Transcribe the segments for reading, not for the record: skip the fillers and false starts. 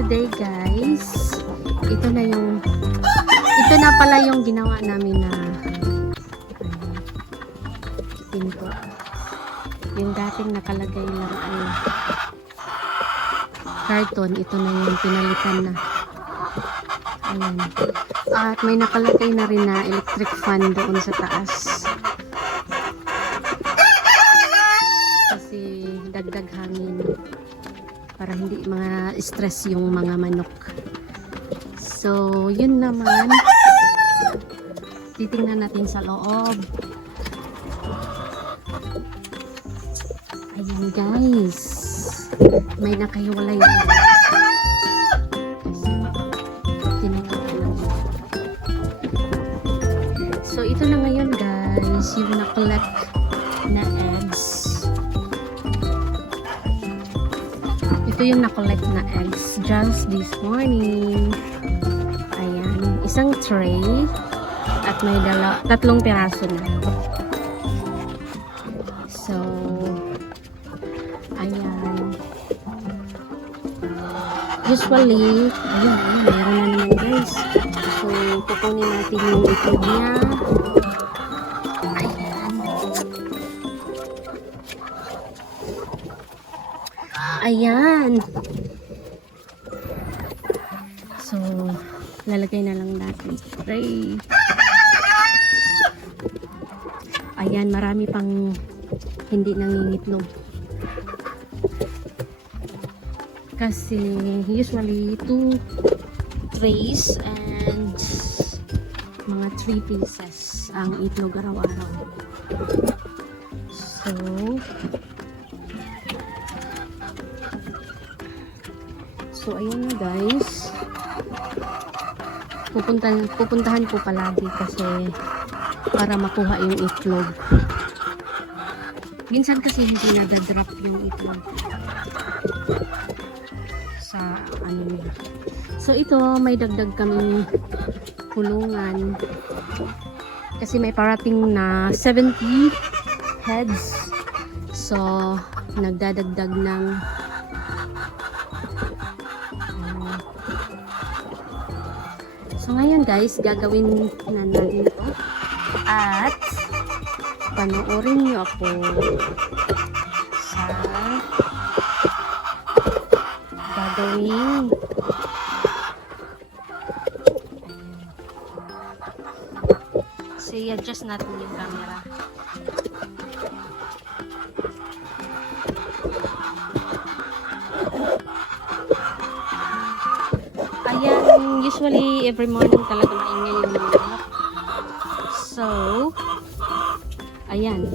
today guys, ito na pala yung ginawa namin na pinto. Yung dating nakalagay lang ay carton, ito na yung pinalitan na. Ayan. At may nakalagay na rin na electric fan doon sa taas. Kasi dagdag hangin para hindi mga stress yung mga manok. So, yun naman. Titingnan natin sa loob. Ayan guys. May nakahiwalay. So, ito na ngayon guys. Yung na-collect na eggs. Ito yung na-collect na eggs just this morning. Ayan. Isang tray. At may tatlong piraso na. So, ayan. Usually, ayun, mayroon na naman guys. So, kukunin natin yung itlog niya. Ayan. Ayan. So, lalagay na lang natin sa tray. Ayan, marami pang hindi nangingitlog. Kasi usually 2 trays and mga 3 pieces ang itlog araw-araw. So ayun na guys. Pupuntahan ko palagi kasi para makuha yung itlog. Minsan kasi hindi nadadrop yung itlog sa ano nila. So ito, may dagdag kaming kulungan kasi may parating na 70 heads. So nagdadagdag ng so ngayon guys, gagawin na natin ito. At panoorin niyo ako sa gagawin. So i-adjust natin yung camera. Ayan, usually every morning talaga maingay yung mga manok. So, ayan.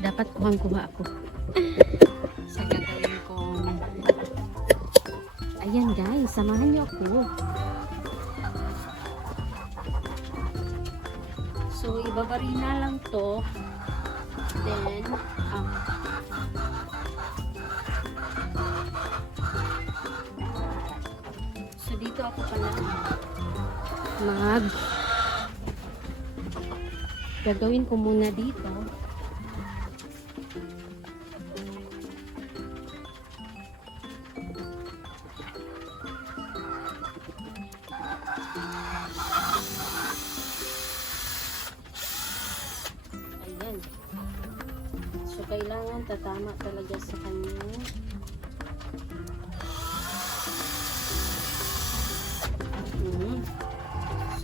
Dapat kuhang-kuha ako sa gagawin kong. Ayan guys, samahan niyo ako. So, ibabarina lang to. Then, so, dito ako pala gagawin ko muna dito. Ayan. So, kailangan tatama talaga sa kanya.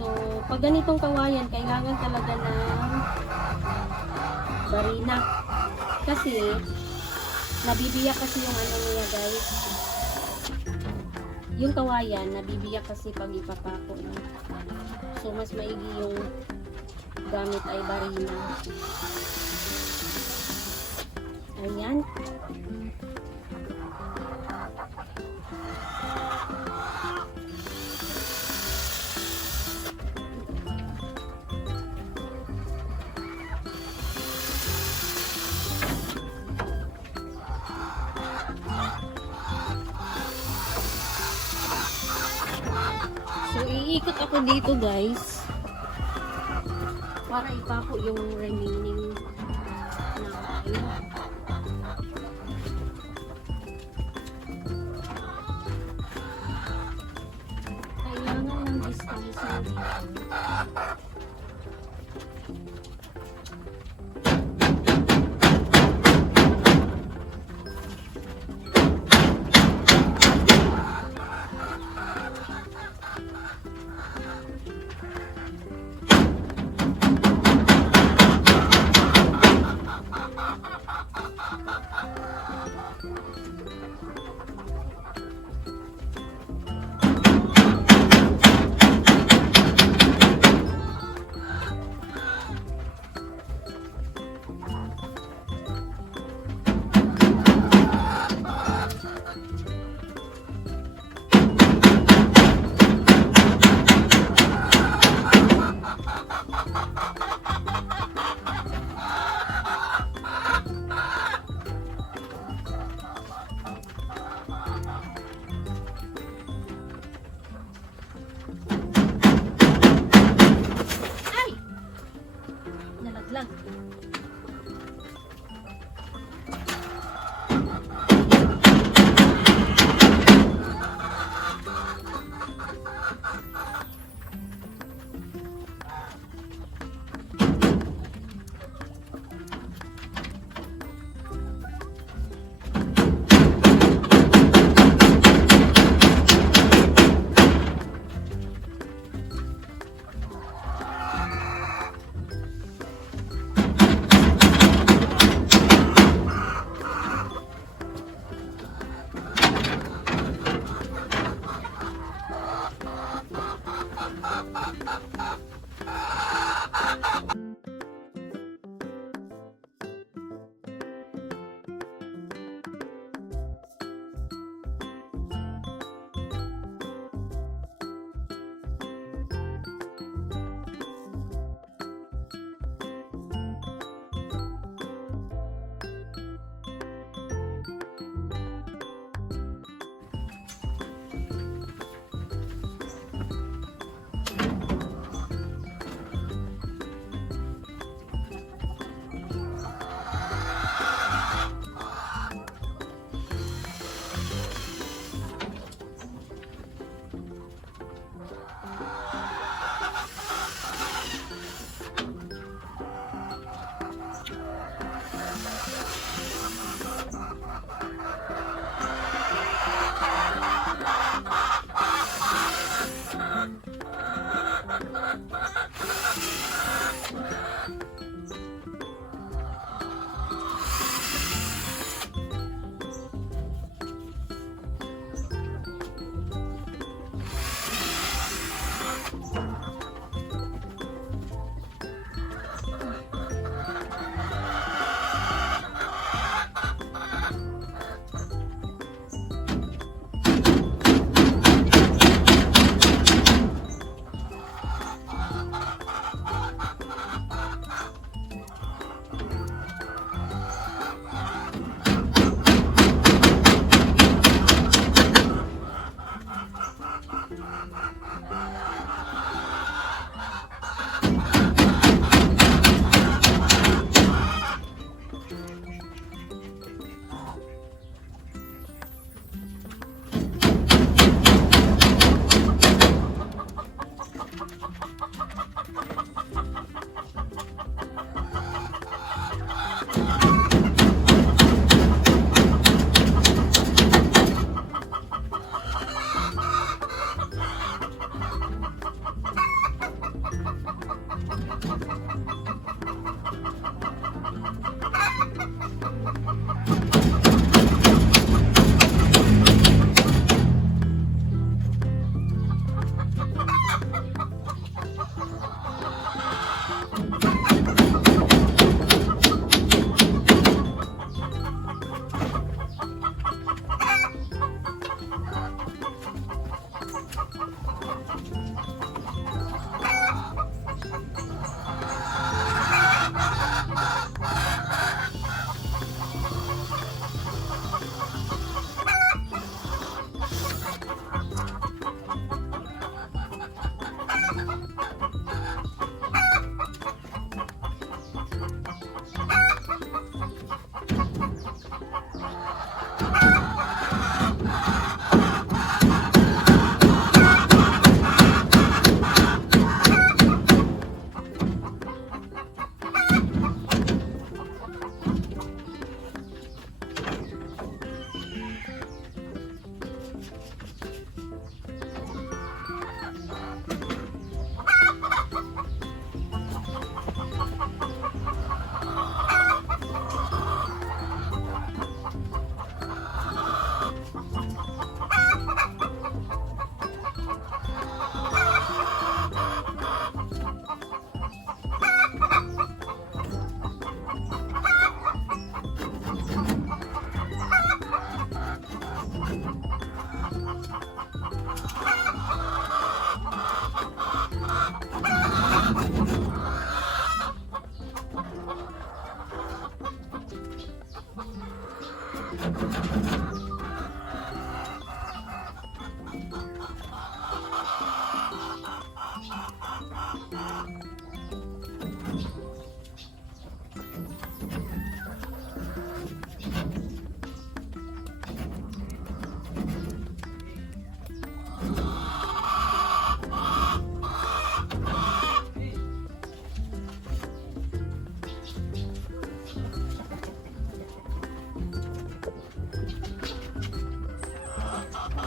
So, pag ganitong kawayan, kailangan talaga ng barina. Kasi, nabibiyak kasi yung ano niya guys. Yung kawayan, nabibiyak kasi pag ipapako. So, mas maigi yung gamit ay barina. Ayan. So, iikot ako dito guys para ipako yung remaining na oil.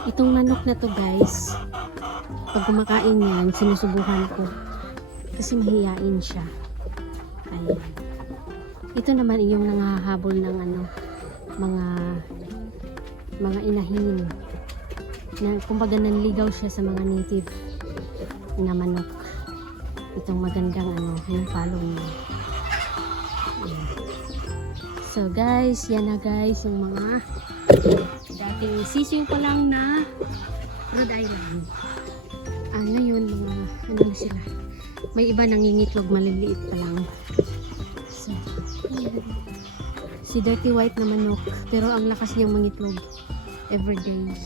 Itong manok na to guys, pag kumakain yan, sinusubukan ko. Kasi mahiyain siya. Ayan. Ito naman yung nangahabol ng ano, mga inahin. Na, kumbaga nanligaw siya sa mga native na manok. Itong magandang ano, yung follow niya. Ayan. So guys, yan na guys, yung mga dating sisiw pa lang na Rhode Island. Ngayon mga ano na sila. May iba nangingitlog, maliliit pa lang. So, si Dirty White na manok, pero ang lakas niyang mangitlog everyday.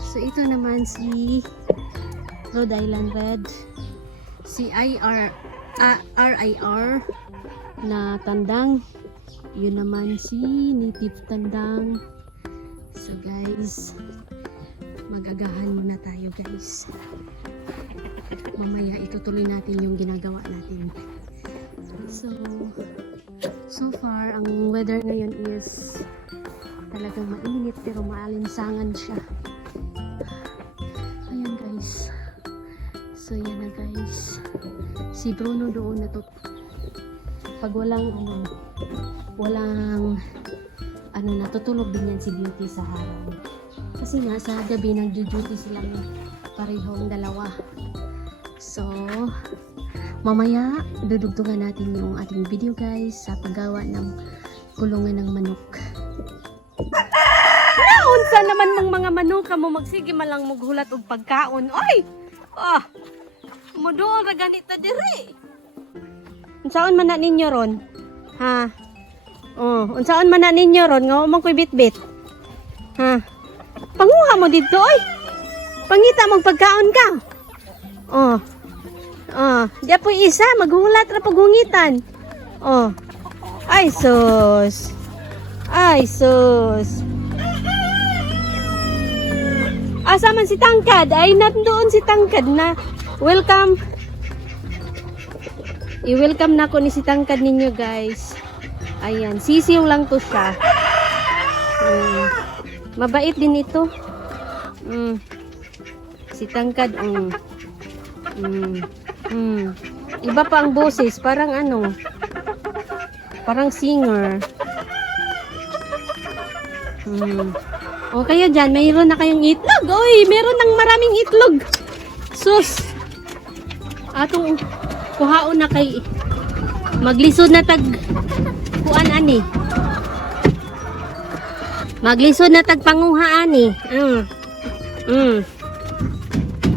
So ito naman si Rhode Island Red, si RIR na tandang. Yun naman si native tandang. So guys, mag-agahan muna tayo guys. Mamaya itutuloy natin yung ginagawa natin. So far ang weather ngayon is talagang mainit pero maalinsangan siya. Ayan guys. So yan na guys. Si Bruno doon na to. Pag walang natutulog din yan si Beauty sa araw. Kasi nga sa gabi nag-duty silang parehong dalawa. So, mamaya dudugtungan natin yung ating video guys sa paggawa ng kulungan ng manok. Naunsa naman ng mga manok mo magsige malang maghulat og pagkaon. Oy! Muduol ra ganita diri. Unsaon man na ninyo ron? Ha? Unsaon man na ninyo ron nga umang koy bitbit? Ha? Panguha mo dito oy. Pangita mong pagkaon ka. Diya po isa maghulat ra pagungitan. Ay sus. Ay sus. Asa man si Tangkad? Ay nandoon si Tangkad na. Welcome. I-welcome na ko ni si Tangkad ninyo guys. Ayan, sisiw lang to siya. Mabait din ito. Si Tangkad. Iba pa ang boses, parang ano, parang singer. O kaya dyan, mayroon na kayong itlog. Oy, meron ng maraming itlog. Sus. Atong kuhaon na kay maglisod na tag kuan ani. Maglisod na tag panguha ani.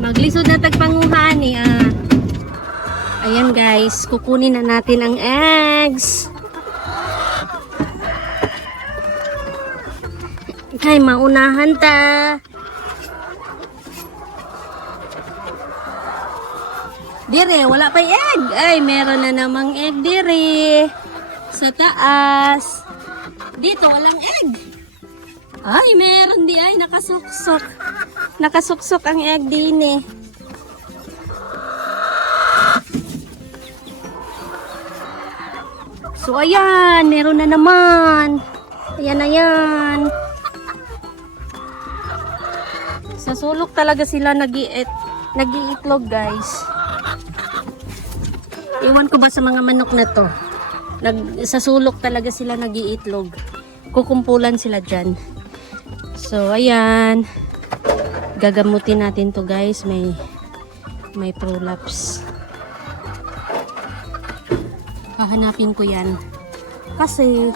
Maglisod na tag panguha ani. Ayan guys, kukunin na natin ang eggs. Ay, maunahan ta. Dire, wala pa egg. Ay, meron na namang egg dire. Sa taas. Dito, walang egg. Ay, meron di ay nakasuksok. Nakasuksok ang egg din eh. So, ayan. Meron na naman. Ayan, ayan. Sa sulok talaga sila nag-iitlog guys. Iwan ko ba sa mga manok na to? Sa sulok talaga sila nag-iitlog. Kukumpulan sila dyan. So, ayan. Gagamutin natin to guys. May prolapse. Hahanapin ko yan. Kasi,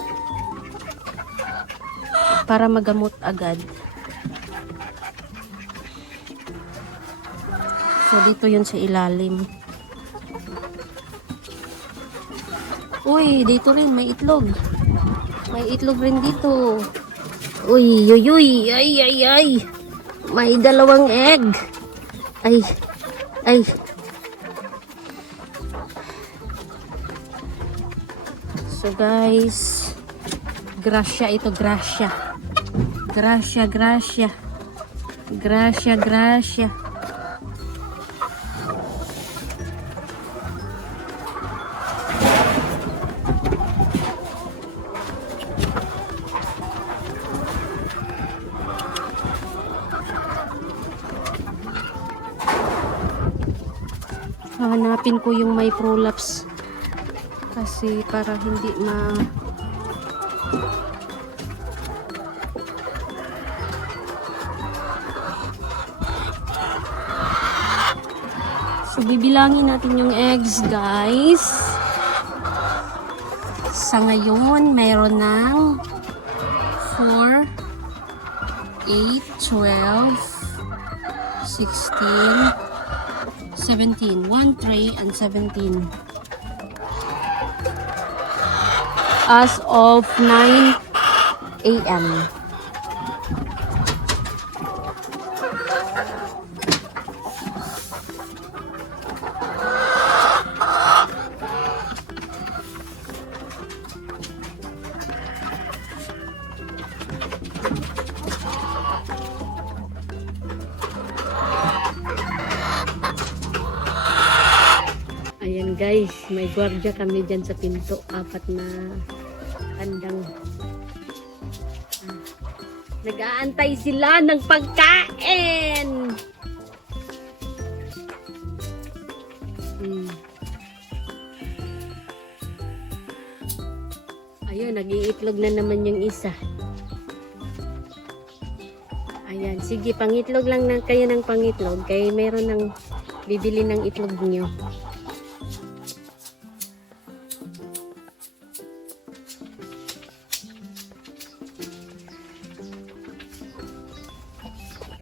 para magamot agad. So, dito yun sa ilalim. Uy, dito rin may itlog. May itlog rin dito. Uy, uy, uy. Ay, ay, ay. May dalawang egg. Ay, ay. So guys, grasya ito, grasya. Grasya, grasya. Grasya, grasya. Hanapin ko yung may prolapse kasi para hindi So bibilangin natin yung eggs, guys. Sa ngayon meron ng 4, 8, 12, 16, 17. 1 tray and 17. As of 9 a.m. Ayan guys, may gwardiya kami dyan sa pinto. 4 na kandang. Nag-aantay sila ng pagkain. Ayun, nag-iitlog na naman yung isa. Ayan, sige, pangitlog lang na kayo ng pangitlog. Kaya meron ng bibili ng itlog nyo.